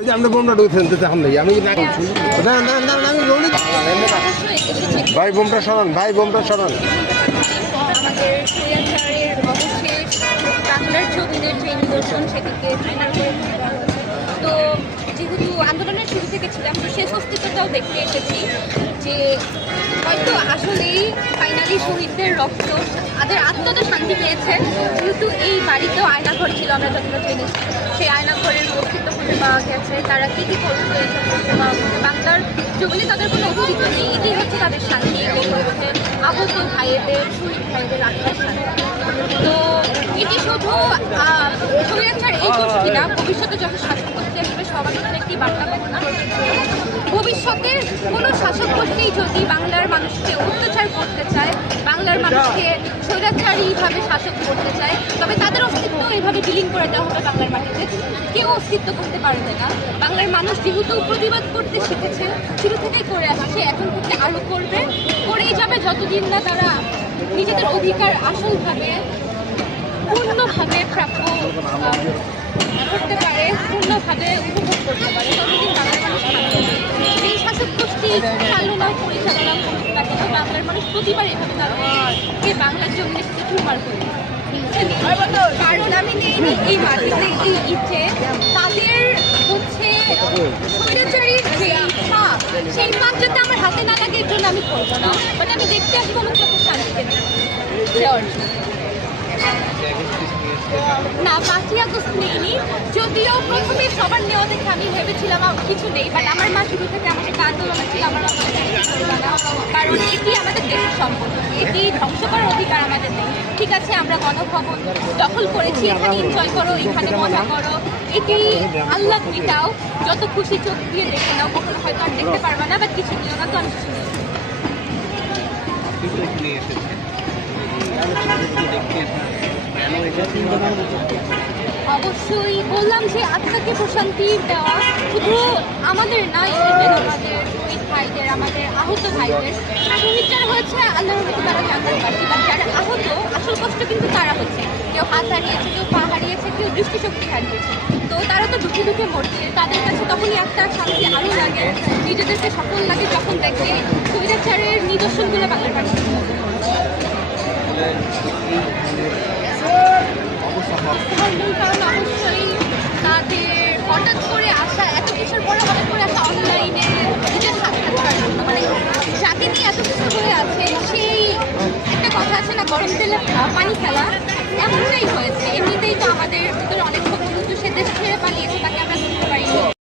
ওই যে আমরা বোমটা ঢুকছেন আমি আমি না না না না না আমি বলি ভাই বোমটা সরান ভাই বোমটা সরান আমাদের শরীয়তপুরের অবশেষ বাংলার ছবিদের যে নিদর্শন সেটিকে ফাইনাল করে দিতে পারা হয়েছে। তো যেহেতু আন্দোলনের শুরু থেকে ছিলাম তো শেষ অস্তিত্বটাও দেখতে এসেছি যে হয়তো আসলেই ফাইনালি শহীদদের রক্ত তাদের আত্মাটা শান্তি পেয়েছে। যেহেতু এই বাড়িতেও আয়নাঘর ছিল আমরা যতটা জেনেছি, সেই আয়নাঘরের অস্তিত্ব খুঁজে পাওয়া গেছে। তারা কী কী করতে খুঁজে পাওয়া গেছে। বাংলার জমিনে তাদের কোনো অস্তিত্ব নেই, এটাই হচ্ছে তাদের শান্তি, এটাই হচ্ছে আহত ভাইয়েদের শহীদ ভাইয়েদের আত্মার শান্তি। তো এটি শুধু স্বৈরাচার এই গোষ্ঠী না, ভবিষ্যতে যত শাসক গোষ্ঠী আসবে সবার জন্য একটি বার্তা বহন করবে। ভবিষ্যতের কোনো শাসক গোষ্ঠী যদি বাংলার মানুষকে অত্যাচার করতে চায়, বাংলার মানুষকে স্বৈরাচারীভাবে শাসক করতে চায়, তবে তাদের অস্তিত্ব এইভাবে বিলীন করে দেওয়া হবে বাংলার মাটিতে। কেউ অস্তিত্ব করতে পারবে না। বাংলার মানুষ যেহেতু প্রতিবাদ করতে শিখেছে, শুরু থেকেই করে আসছে, এখন থেকে আরও করবে, করেই যাবে যতদিন না তারা নিজেদের অধিকার আসলভাবে পূর্ণভাবে প্রাপ্য করতে পারে, পূর্ণভাবে উপভোগ করতে পারে, ততদিন বাংলার মানুষ থাকবে। এই শাসক গোষ্ঠী চালনা পরিচালনা করুক না কেন, বাংলার মানুষ প্রতিবার এভাবে দাঁড়াবে এই বাংলার জমিনে সাথে চুরমার করে। কারণ আমি নেই এই মাটিতে এই ইচ্ছে তাদের হচ্ছে স্বৈরাচারীর যে পাপ, সেই পাপ যাতে আমার হাতে না লাগে এর জন্য আমি করবো না, বাট আমি দেখতে আসবো আমার চোখে শান্তিতে দেওয়ার জন্য। না, 5ই আগস্ট নেইনি, যদিও প্রথমে সবার নেওয়া দেখে আমি ভেবেছিলাম কিছু নেই, বাট আমার মা শুরু থেকে আমাদেরকে আন্দোলন ছিল আমার কারণ এটি আমাদের দেশের সম্পদ, এটি ধ্বংস করার অধিকার আমাদের নেই। ঠিক আছে, আমরা গণভবন দখল করেছি, এখানে এনজয় করো, এখানে মজা করো, এটি আল্লাহ মিটাও, যত খুশি চোখ দিয়ে দেখে নাও, কখনো হয়তো আর দেখতে পারবা না, বাট কিছু নিও না, তো আমি কিছু নিই। অবশ্যই বললাম যে আত্মাকে প্রশান্তি দেওয়া শুধু আমাদের না, ইভেন আমাদের শহীদ ভাইদের, আমাদের আহত ভাইদের। শহীদরা হয়েছে আল্লাহর মতো তারা জান্নাতবাসী, বা যারা আহত আসল কষ্ট কিন্তু তারা হচ্ছে কেউ হাত হারিয়েছে, কেউ পা হারিয়েছে, কেউ দৃষ্টিশক্তি হারিয়েছে। তো তারা তো দুঃখে দুঃখে মরছে, তাদের কাছে তখনই একটা শান্তি আরও লাগে, নিজেদেরকে সফল লাগে যখন দেখে স্বৈরাচারের নিদর্শনগুলো বাংলার মানুষ। কারণ অবশ্যই তাদের হঠাৎ করে আসা, এত কিছুর পরে হঠাৎ করে আসা অনলাইনে নিজের সাক্ষাৎকার, মানে যাকে নিয়ে এত কিছু হয়ে আছে, সেই একটা কথা আছে না, গরম তেলে পানি খেলা,